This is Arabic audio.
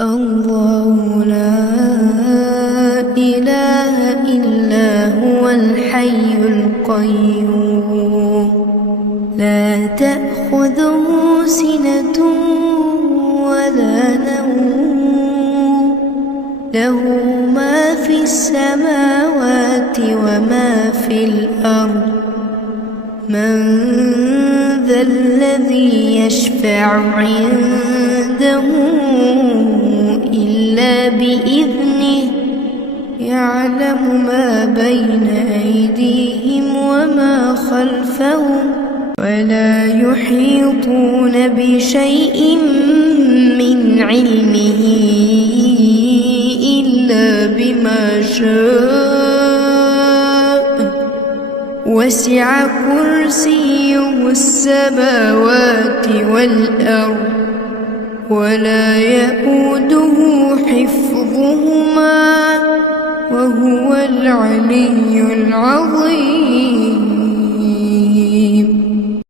الله لا إله إلا هو الحي القيوم لا تأخذه سنة ولا نوم له ما في السماوات وما في الأرض من ذا الذي يشفع عنده إلا بإذنه يعلم ما بين أيديهم وما خلفهم ولا يحيطون بشيء من علمه إلا بما شاء وسع كرسيه السماوات والأرض ولا يئوده حفظهما وهو العلي العظيم.